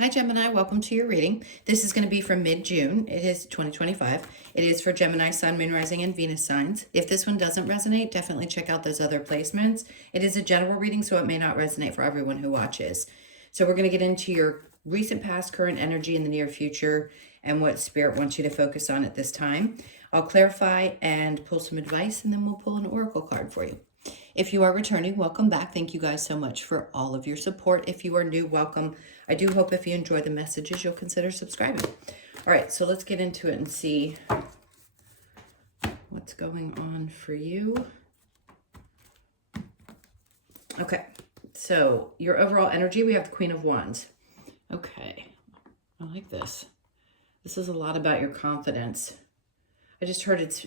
Hi Gemini, welcome to your reading. This is going to be from mid-June. It is 2025. It is for Gemini, Sun, Moon, Rising, and Venus signs. If this one doesn't resonate, definitely check out those other placements. It is a general reading, so it may not resonate for everyone who watches. So we're going to get into your recent past, current energy in the near future, and what Spirit wants you to focus on at this time. I'll clarify and pull some advice, and then we'll pull an oracle card for you. If you are returning, welcome back. Thank you guys so much for all of your support. If you are new, welcome. I do hope if you enjoy the messages, you'll consider subscribing. All right, so let's get into it and see what's going on for you. Okay, so your overall energy, we have the Queen of Wands. Okay, I like this. This is a lot about your confidence. I just heard it's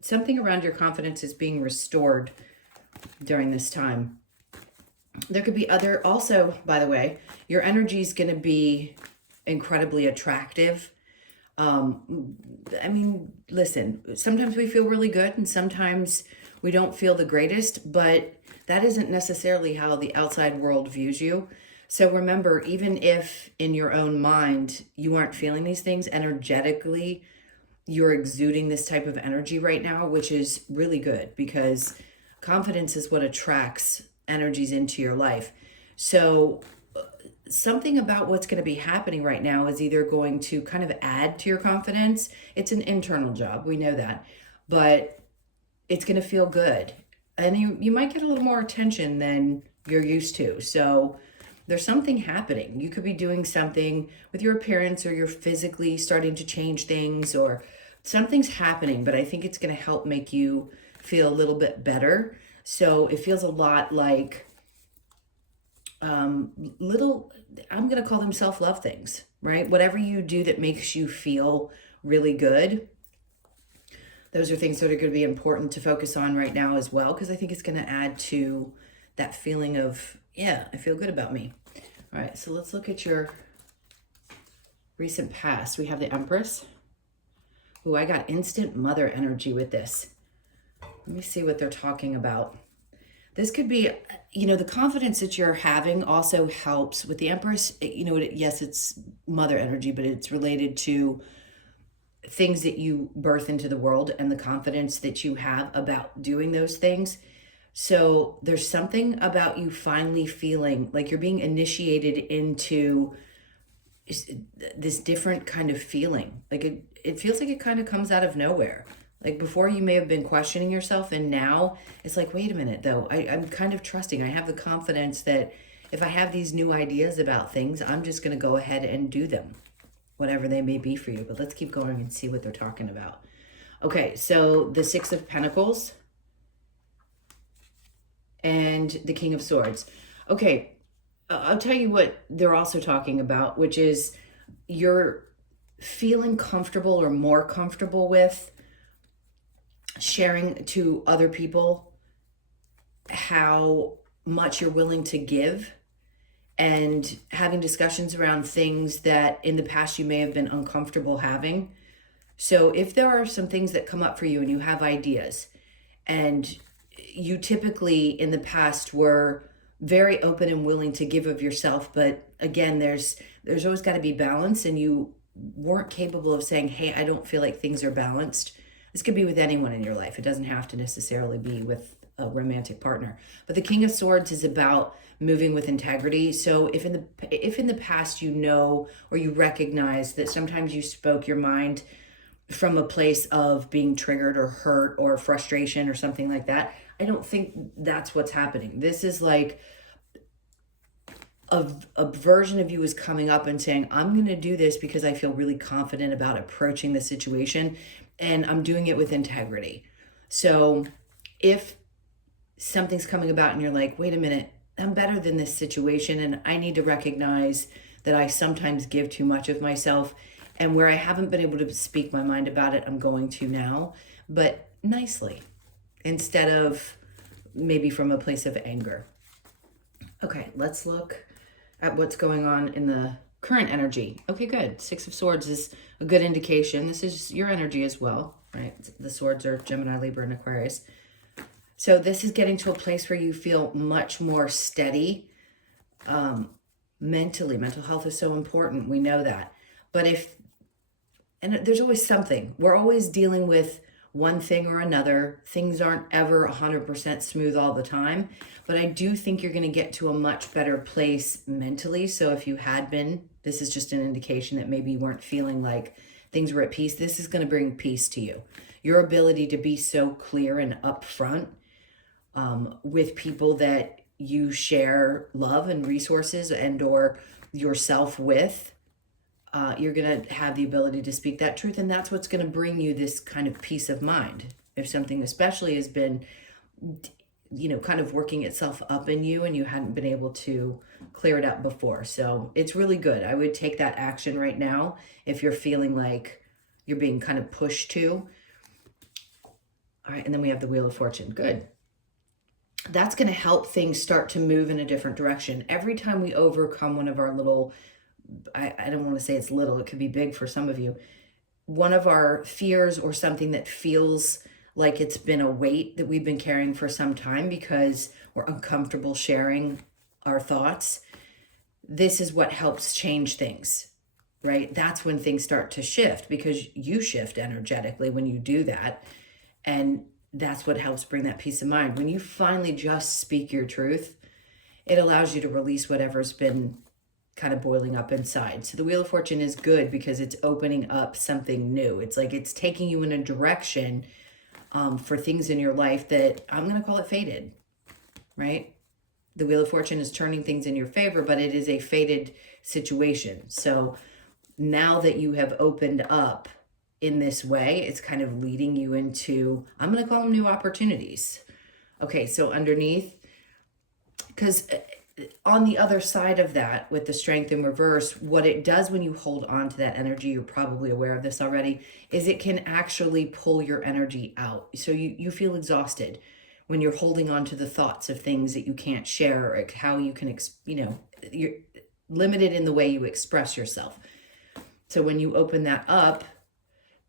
something around your confidence is being restored during this time. There could be also, by the way, your energy is going to be incredibly attractive. I mean, listen, sometimes we feel really good and sometimes we don't feel the greatest, but that isn't necessarily how the outside world views you. So remember, even if in your own mind you aren't feeling these things, energetically, you're exuding this type of energy right now, which is really good because confidence is what attracts energies into your life. So something about what's going to be happening right now is either going to kind of add to your confidence. It's an internal job, we know that, but it's going to feel good. And you might get a little more attention than you're used to. So there's something happening. You could be doing something with your appearance, or you're physically starting to change things, or something's happening, but I think it's going to help make you feel a little bit better. So it feels a lot like I'm going to call them self-love things, right? Whatever you do that makes you feel really good, those are things that are going to be important to focus on right now as well, because I think it's going to add to that feeling of, yeah, I feel good about me. All right, so let's look at your recent past. We have the Empress. Ooh, I got instant mother energy with this. Let me see what they're talking about. This could be, the confidence that you're having also helps with the Empress. Yes, it's mother energy, but it's related to things that you birth into the world and the confidence that you have about doing those things. So there's something about you finally feeling like you're being initiated into this different kind of feeling. Like it feels like it kind of comes out of nowhere. Like before you may have been questioning yourself, and now it's like, wait a minute though, I'm kind of trusting. I have the confidence that if I have these new ideas about things, I'm just going to go ahead and do them, whatever they may be for you. But let's keep going and see what they're talking about. Okay, so the Six of Pentacles and the King of Swords. Okay, I'll tell you what they're also talking about, which is you're feeling comfortable or more comfortable with sharing to other people how much you're willing to give, and having discussions around things that in the past you may have been uncomfortable having. So if there are some things that come up for you and you have ideas, and you typically in the past were very open and willing to give of yourself, but again, there's always got to be balance, and you weren't capable of saying, hey, I don't feel like things are balanced. This could be with anyone in your life. It doesn't have to necessarily be with a romantic partner. But the King of Swords is about moving with integrity. So if in the past or you recognize that sometimes you spoke your mind from a place of being triggered or hurt or frustration or something like that, I don't think that's what's happening. This is like a version of you is coming up and saying, I'm going to do this because I feel really confident about approaching the situation, and I'm doing it with integrity. So if something's coming about and you're like, wait a minute, I'm better than this situation, and I need to recognize that I sometimes give too much of myself, and where I haven't been able to speak my mind about it, I'm going to now, but nicely, instead of maybe from a place of anger. Okay, let's look at what's going on in the current energy. Okay, good. Six of Swords is a good indication. This is your energy as well, right? The swords are Gemini, Libra, and Aquarius. So this is getting to a place where you feel much more steady. mentally. Mental health is so important. We know that. But and there's always something. We're always dealing with one thing or another. Things aren't ever 100% smooth all the time. But I do think you're going to get to a much better place mentally. So if you had been, this is just an indication that maybe you weren't feeling like things were at peace. This is going to bring peace to you. Your ability to be so clear and upfront with people that you share love and resources and or yourself with, you're going to have the ability to speak that truth. And that's what's going to bring you this kind of peace of mind. If something especially has been, kind of working itself up in you and you hadn't been able to clear it up before. So it's really good. I would take that action right now if you're feeling like you're being kind of pushed to. All right, and then we have the Wheel of Fortune. Good. That's going to help things start to move in a different direction. Every time we overcome one of our little, I don't want to say it's little, it could be big for some of you, one of our fears or something that feels like it's been a weight that we've been carrying for some time because we're uncomfortable sharing our thoughts. This is what helps change things, right? That's when things start to shift because you shift energetically when you do that. And that's what helps bring that peace of mind. When you finally just speak your truth, it allows you to release whatever's been kind of boiling up inside. So the Wheel of Fortune is good because it's opening up something new. It's like it's taking you in a direction for things in your life that I'm going to call it fated, right? The Wheel of Fortune is turning things in your favor, but it is a fated situation. So now that you have opened up in this way, it's kind of leading you into, I'm going to call them new opportunities. Okay, so underneath, because on the other side of that, with the Strength in reverse, what it does when you hold on to that energy, you're probably aware of this already, is it can actually pull your energy out. So you feel exhausted when you're holding on to the thoughts of things that you can't share, or how you can, you're limited in the way you express yourself. So when you open that up,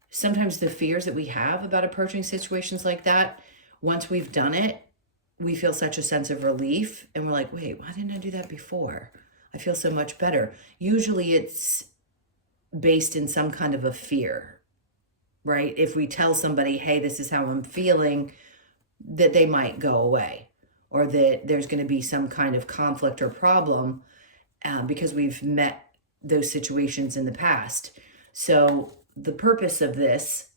sometimes the fears that we have about approaching situations like that, once we've done it, we feel such a sense of relief and we're like, wait, why didn't I do that before? I feel so much better. Usually it's based in some kind of a fear, right? If we tell somebody, hey, this is how I'm feeling, that they might go away, or that there's going to be some kind of conflict or problem because we've met those situations in the past. So the purpose of this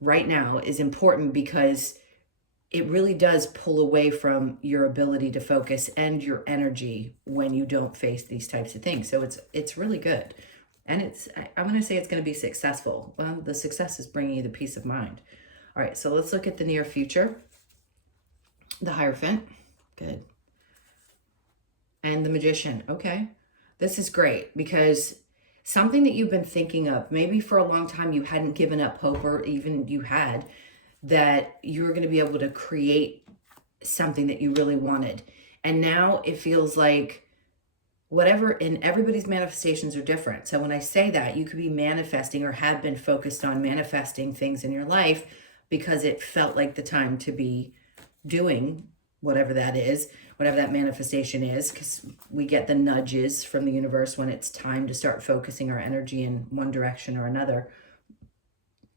right now is important because it really does pull away from your ability to focus and your energy when you don't face these types of things. So it's really good. And I'm going to say it's going to be successful. Well, the success is bringing you the peace of mind. All right, so let's look at the near future. The Hierophant. Good. And the Magician. Okay. This is great because something that you've been thinking of, maybe for a long time you hadn't given up hope, or even you had, that you were going to be able to create something that you really wanted. And now it feels like whatever, and everybody's manifestations are different. So when I say that, you could be manifesting or have been focused on manifesting things in your life because it felt like the time to be doing whatever that is, whatever that manifestation is, because we get the nudges from the universe when it's time to start focusing our energy in one direction or another.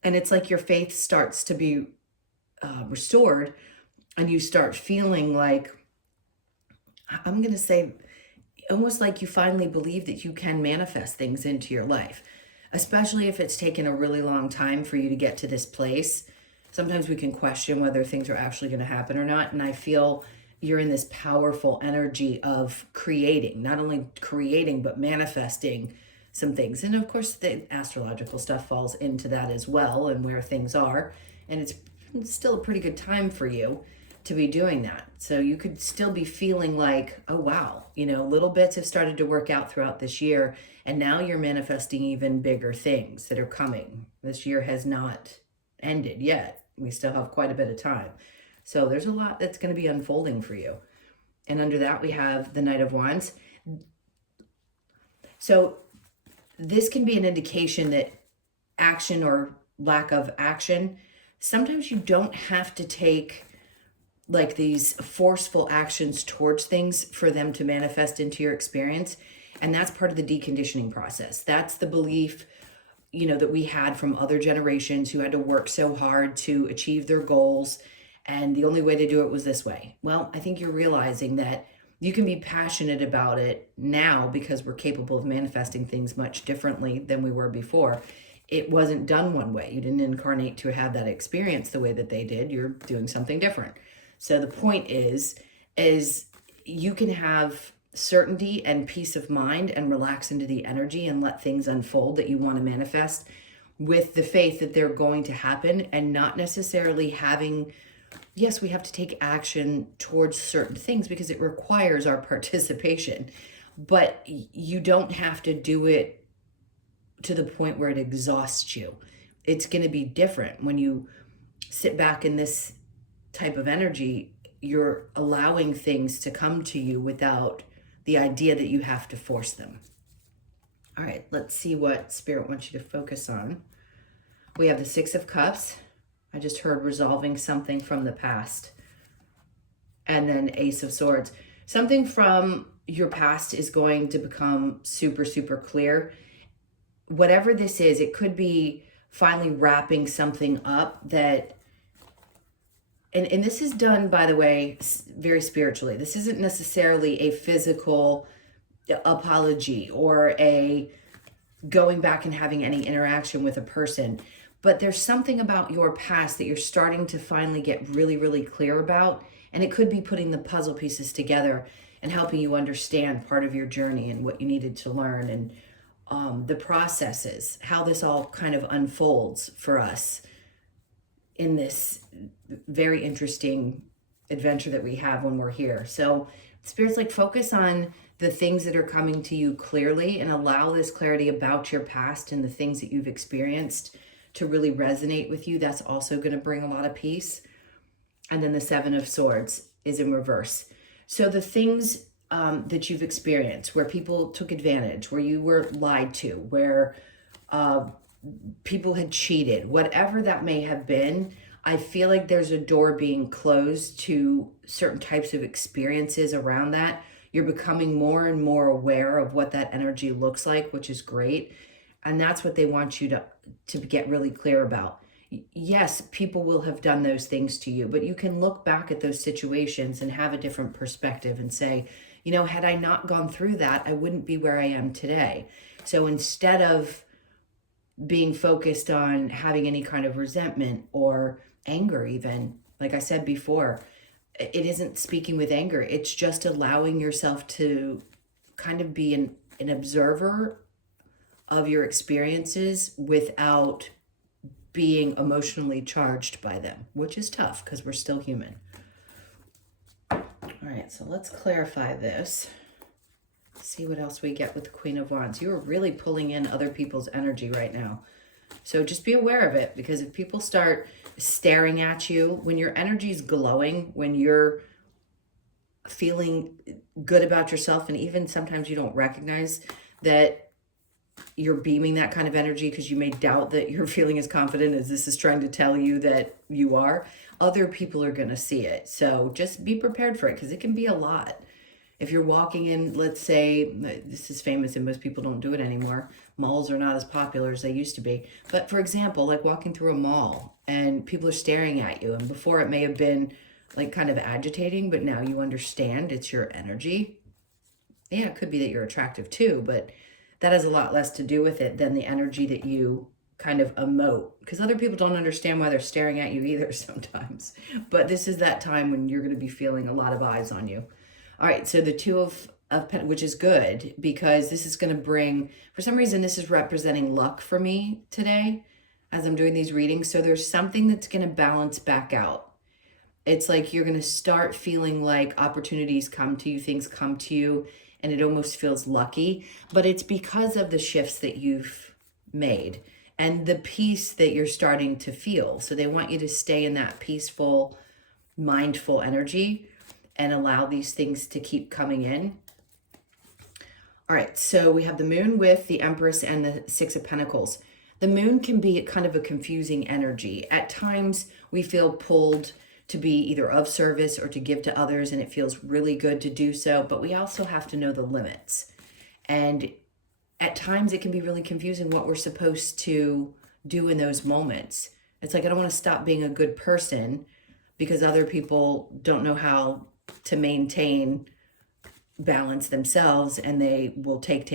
And it's like your faith starts to be restored, and you start feeling like, I'm going to say, almost like you finally believe that you can manifest things into your life, especially if it's taken a really long time for you to get to this place. Sometimes we can question whether things are actually going to happen or not. And I feel you're in this powerful energy of creating, not only creating, but manifesting some things. And of course, the astrological stuff falls into that as well, and where things are. And it's still a pretty good time for you to be doing that. So you could still be feeling like, oh, wow, little bits have started to work out throughout this year. And now you're manifesting even bigger things that are coming. This year has not ended yet. We still have quite a bit of time. So there's a lot that's going to be unfolding for you. And under that, we have the Knight of Wands. So this can be an indication that action or lack of action, sometimes you don't have to take like these forceful actions towards things for them to manifest into your experience. And that's part of the deconditioning process. That's the belief, you know, that we had from other generations who had to work so hard to achieve their goals. And the only way to do it was this way. Well, I think you're realizing that you can be passionate about it now because we're capable of manifesting things much differently than we were before. It wasn't done one way. You didn't incarnate to have that experience the way that they did. You're doing something different. So the point is you can have certainty and peace of mind and relax into the energy and let things unfold that you want to manifest with the faith that they're going to happen, and not necessarily having, yes, we have to take action towards certain things because it requires our participation, but you don't have to do it to the point where it exhausts you. It's going to be different when you sit back in this type of energy. You're allowing things to come to you without the idea that you have to force them. All right, let's see what Spirit wants you to focus on. We have the Six of Cups. I just heard resolving something from the past. And then Ace of Swords. Something from your past is going to become super, super clear. Whatever this is, it could be finally wrapping something up that, and this is done, by the way, very spiritually. This isn't necessarily a physical apology or a going back and having any interaction with a person. But there's something about your past that you're starting to finally get really, really clear about. And it could be putting the puzzle pieces together and helping you understand part of your journey and what you needed to learn, and the processes, how this all kind of unfolds for us in this very interesting adventure that we have when we're here. So Spirit's like, focus on the things that are coming to you clearly and allow this clarity about your past and the things that you've experienced to really resonate with you. That's also going to bring a lot of peace. And then the Seven of Swords is in reverse. So the things that you've experienced where people took advantage, where you were lied to, where people had cheated, whatever that may have been, I feel like there's a door being closed to certain types of experiences around that. You're becoming more and more aware of what that energy looks like, which is great. And that's what they want you to get really clear about. Yes, people will have done those things to you, but you can look back at those situations and have a different perspective and say, you know, had I not gone through that, I wouldn't be where I am today. So instead of being focused on having any kind of resentment or anger, even, like I said before, it isn't speaking with anger. It's just allowing yourself to kind of be an observer of your experiences without being emotionally charged by them, which is tough because we're still human. All right, so let's clarify this. See what else we get with the Queen of Wands. You are really pulling in other people's energy right now. So just be aware of it, because if people start staring at you, when your energy is glowing, when you're feeling good about yourself, and even sometimes you don't recognize that you're beaming that kind of energy because you may doubt that you're feeling as confident as this is trying to tell you that you are, other people are going to see it. So just be prepared for it, because it can be a lot. If you're walking in, let's say, this is famous and most people don't do it anymore. Malls are not as popular as they used to be. But for example, like walking through a mall and people are staring at you. And before it may have been like kind of agitating, but now you understand it's your energy. Yeah, it could be that you're attractive too, but that has a lot less to do with it than the energy that you kind of emote, because other people don't understand why they're staring at you either sometimes. But this is that time when you're going to be feeling a lot of eyes on you. All right, so the Two of which is good, because this is going to bring, for some reason, this is representing luck for me today as I'm doing these readings. So there's something that's going to balance back out. It's like you're going to start feeling like opportunities come to you, things come to you, and it almost feels lucky. But it's because of the shifts that you've made and the peace that you're starting to feel. So they want you to stay in that peaceful, mindful energy and allow these things to keep coming in. All right, so we have the Moon with the Empress and the Six of Pentacles. The Moon can be kind of a confusing energy. At times, we feel pulled to be either of service or to give to others, and it feels really good to do so, but we also have to know the limits. And at times it can be really confusing what we're supposed to do in those moments. It's like, I don't want to stop being a good person because other people don't know how to maintain balance themselves, and they will take,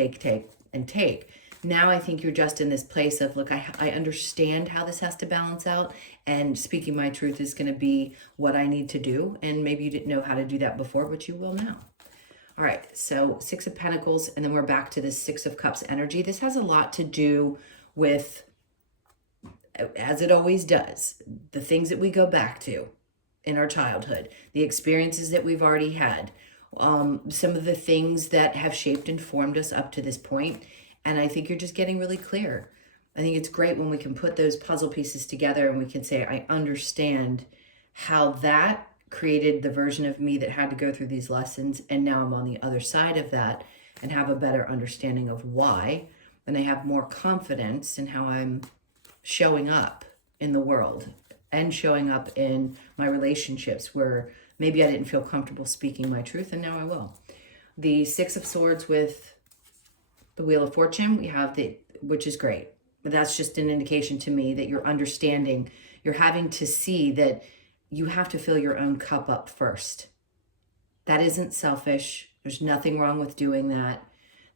and take. Now I think you're just in this place of, look, I understand how this has to balance out, and speaking my truth is going to be what I need to do. And maybe you didn't know how to do that before, but you will now. All right, so Six of Pentacles, and then we're back to this Six of Cups energy. This has a lot to do with, as it always does, the things that we go back to in our childhood, the experiences that we've already had, some of the things that have shaped and formed us up to this point. And I think you're just getting really clear. I think it's great when we can put those puzzle pieces together and we can say, I understand how that created the version of me that had to go through these lessons. And now I'm on the other side of that and have a better understanding of why. And I have more confidence in how I'm showing up in the world and showing up in my relationships where maybe I didn't feel comfortable speaking my truth, and now I will. The Six of Swords with the Wheel of Fortune, we have which is great. But that's just an indication to me that you're understanding, you're having to see that you have to fill your own cup up first. That isn't selfish. There's nothing wrong with doing that.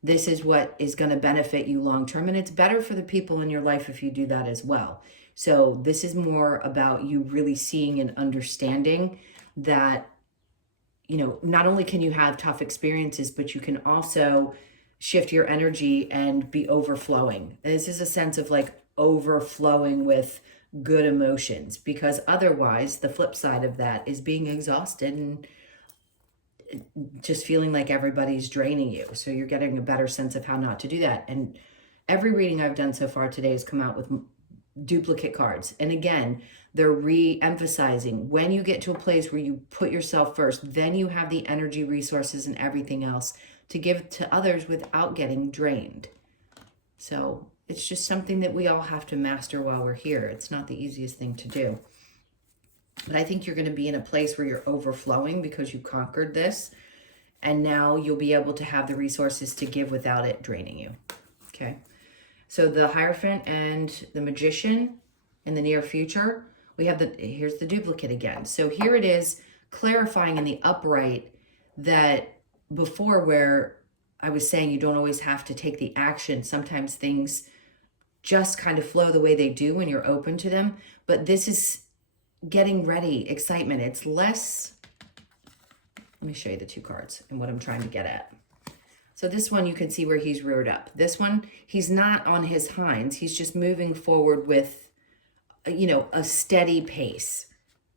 This is what is going to benefit you long term, and it's better for the people in your life if you do that as well. So this is more about you really seeing and understanding that, not only can you have tough experiences, but you can also shift your energy and be overflowing. This is a sense of like overflowing with good emotions, because otherwise the flip side of that is being exhausted and just feeling like everybody's draining you. So you're getting a better sense of how not to do that. And every reading I've done so far today has come out with duplicate cards. And again, they're re-emphasizing when you get to a place where you put yourself first, then you have the energy, resources, and everything else to give to others without getting drained. So it's just something that we all have to master while we're here. It's not the easiest thing to do. But I think you're going to be in a place where you're overflowing because you conquered this. And now you'll be able to have the resources to give without it draining you. Okay. So the Hierophant and the Magician in the near future, we have here's the duplicate again. So here it is clarifying in the upright that before, where I was saying you don't always have to take the action. Sometimes things just kind of flow the way they do when you're open to them. But this is getting ready, excitement. It's less, let me show you the two cards and what I'm trying to get at. So this one, you can see where he's reared up. This one, he's not on his hinds. He's just moving forward with, a steady pace.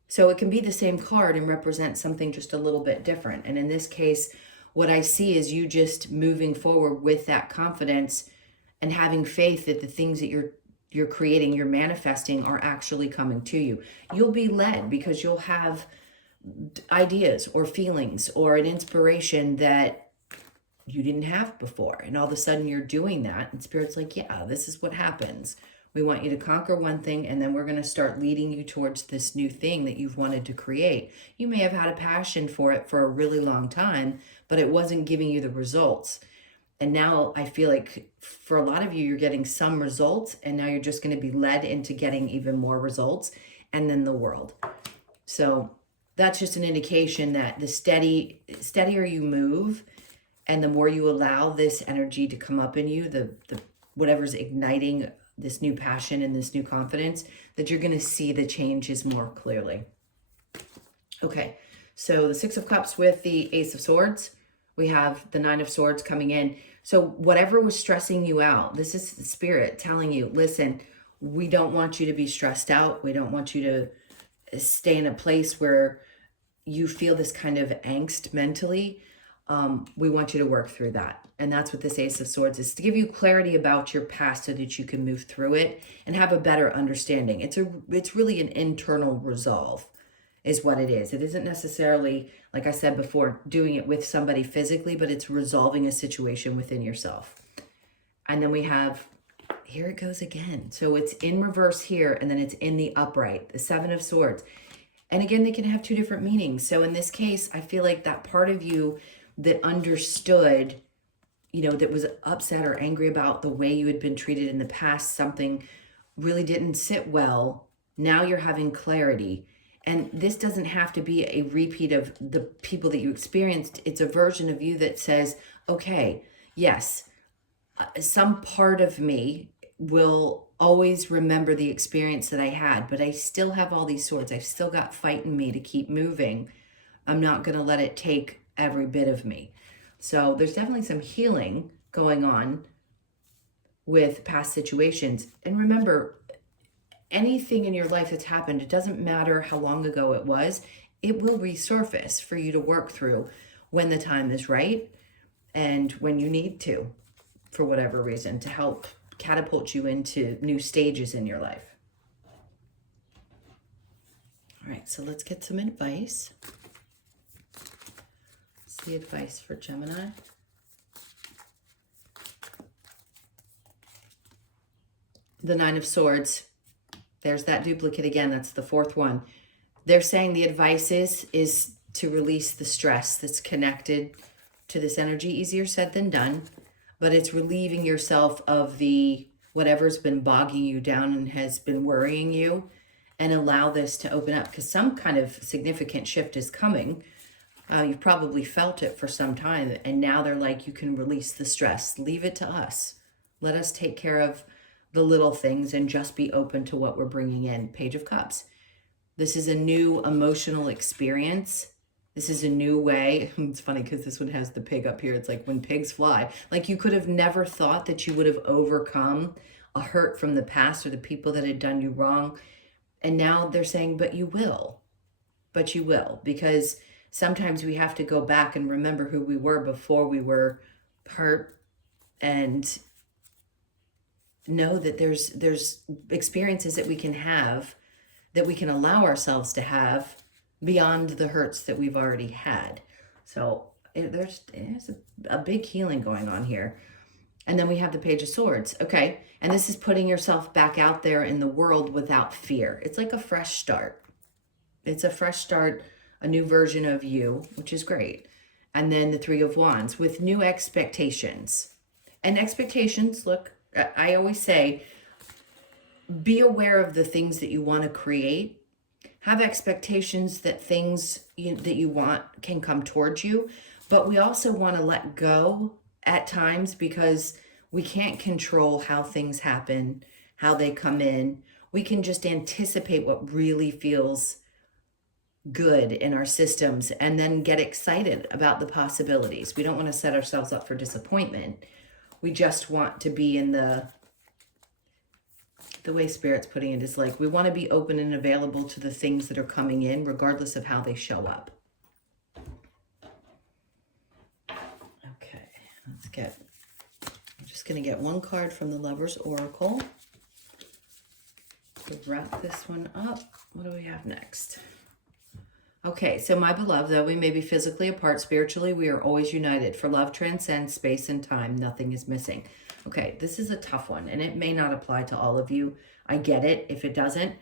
So it can be the same card and represent something just a little bit different. And in this case, what I see is you just moving forward with that confidence and having faith that the things that you're creating, you're manifesting, are actually coming to you. You'll be led because you'll have ideas or feelings or an inspiration that you didn't have before. And all of a sudden you're doing that, and Spirit's like, yeah, this is what happens. We want you to conquer one thing, and then we're going to start leading you towards this new thing that you've wanted to create. You may have had a passion for it for a really long time, but it wasn't giving you the results. And now I feel like for a lot of you, you're getting some results, and now you're just going to be led into getting even more results, and then the world. So that's just an indication that the steadier you move, and the more you allow this energy to come up in you, the whatever's igniting this new passion and this new confidence, that you're going to see the changes more clearly. Okay, so the Six of Cups with the Ace of Swords. We have the Nine of Swords coming in. So whatever was stressing you out, this is the Spirit telling you, listen, we don't want you to be stressed out. We don't want you to stay in a place where you feel this kind of angst mentally. We want you to work through that. And that's what this Ace of Swords is, to give you clarity about your past so that you can move through it and have a better understanding. It's really an internal resolve is what it is. It isn't necessarily, like I said before, doing it with somebody physically, but it's resolving a situation within yourself. And then we have, here it goes again. So it's in reverse here, and then it's in the upright, the Seven of Swords. And again, they can have two different meanings. So in this case, I feel like that part of you that understood, that was upset or angry about the way you had been treated in the past, something really didn't sit well. Now you're having clarity. And this doesn't have to be a repeat of the people that you experienced. It's a version of you that says, okay, yes, some part of me will always remember the experience that I had, but I still have all these swords. I've still got fight in me to keep moving. I'm not going to let it take every bit of me. So there's definitely some healing going on with past situations. And remember, anything in your life that's happened, it doesn't matter how long ago it was, it will resurface for you to work through when the time is right and when you need to, for whatever reason, to help catapult you into new stages in your life. All right, so let's get some advice. What's the advice for Gemini? The Nine of Swords. There's that duplicate again. That's the fourth one. They're saying the advice is to release the stress that's connected to this energy. Easier said than done, but it's relieving yourself of the whatever's been bogging you down and has been worrying you, and allow this to open up, because some kind of significant shift is coming. You've probably felt it for some time, and now they're like, you can release the stress. Leave it to us. Let us take care of the little things and just be open to what we're bringing in. Page of Cups. This is a new emotional experience. This is a new way. It's funny because this one has the pig up here. It's like when pigs fly. Like you could have never thought that you would have overcome a hurt from the past or the people that had done you wrong. And now they're saying, but you will. But you will. Because sometimes we have to go back and remember who we were before we were hurt, and know that there's experiences that we can have, that we can allow ourselves to have beyond the hurts that we've already had. So there's a big healing going on here. And then we have the Page of Swords. Okay. And this is putting yourself back out there in the world without fear. It's like a fresh start. It's a fresh start, a new version of you, which is great. And then the Three of Wands with new expectations. And expectations, look, I always say, be aware of the things that you want to create. Have expectations that things that you want can come towards you. But we also want to let go at times, because we can't control how things happen, how they come in. We can just anticipate what really feels good in our systems and then get excited about the possibilities. We don't want to set ourselves up for disappointment. We just want to be in the way Spirit's putting it is like, we want to be open and available to the things that are coming in, regardless of how they show up. Okay, I'm just going to get one card from the Lover's Oracle to wrap this one up. What do we have next? Okay, so my beloved, though we may be physically apart, spiritually we are always united. For love transcends space and time. Nothing is missing. Okay, this is a tough one, and it may not apply to all of you. I get it if it doesn't.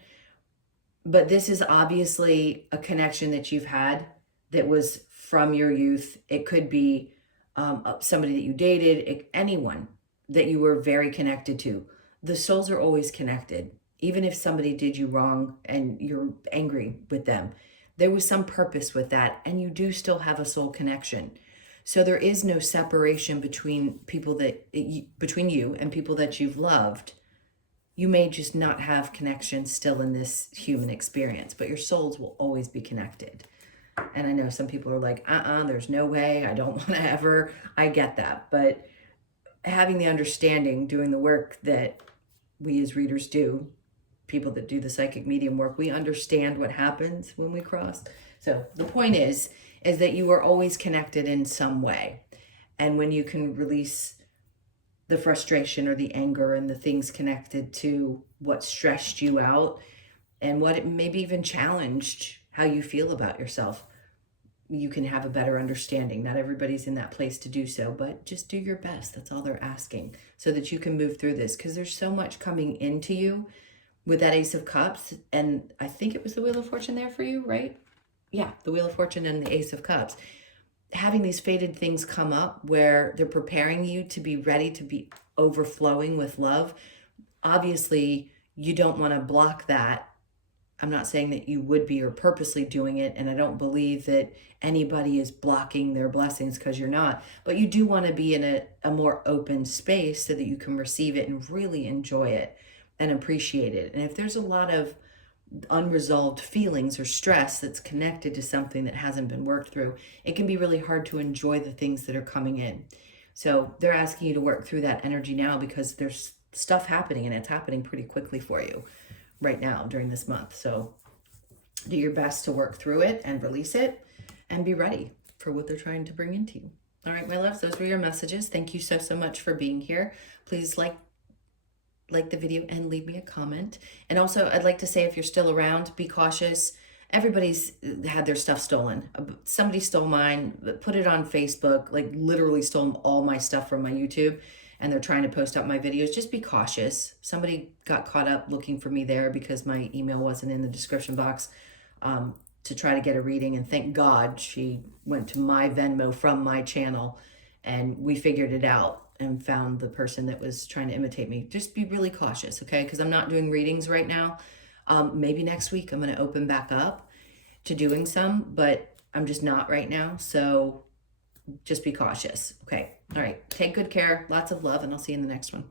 But this is obviously a connection that you've had that was from your youth. It could be somebody that you dated, anyone that you were very connected to. The souls are always connected. Even if somebody did you wrong and you're angry with them, there was some purpose with that, and you do still have a soul connection. So there is no separation between between you and people that you've loved. You may just not have connection still in this human experience, but your souls will always be connected. And I know some people are like, there's no way, I don't want to ever. I get that. But having the understanding, doing the work that we as readers do, people that do the psychic medium work, we understand what happens when we cross. So the point is that you are always connected in some way. And when you can release the frustration or the anger and the things connected to what stressed you out and what it maybe even challenged how you feel about yourself, you can have a better understanding. Not everybody's in that place to do so, but just do your best. That's all they're asking, so that you can move through this, because there's so much coming into you with that Ace of Cups. And I think it was the Wheel of Fortune there for you, right? Yeah, the Wheel of Fortune and the Ace of Cups. having these fated things come up where they're preparing you to be ready to be overflowing with love. Obviously, you don't want to block that. I'm not saying that you would be or purposely doing it, and I don't believe that anybody is blocking their blessings, because you're not. But you do want to be in a more open space so that you can receive it and really enjoy it and appreciate it. And if there's a lot of unresolved feelings or stress that's connected to something that hasn't been worked through, it can be really hard to enjoy the things that are coming in. So they're asking you to work through that energy now, because there's stuff happening, and it's happening pretty quickly for you right now during this month. So do your best to work through it and release it and be ready for what they're trying to bring into you. All right, my loves, those were your messages. Thank you so much for being here. Please like the video and leave me a comment. And also, I'd like to say, if you're still around, be cautious. Everybody's had their stuff stolen. Somebody stole mine, put it on Facebook, like literally stole all my stuff from my YouTube, and they're trying to post up my videos. Just be cautious. Somebody got caught up looking for me there because my email wasn't in the description box, to try to get a reading. And thank God she went to my Venmo from my channel, and we figured it out and found the person that was trying to imitate me. Just be really cautious, okay? Because I'm not doing readings right now. Maybe next week I'm going to open back up to doing some, but I'm just not right now. So just be cautious, okay? All right, take good care. Lots of love, and I'll see you in the next one.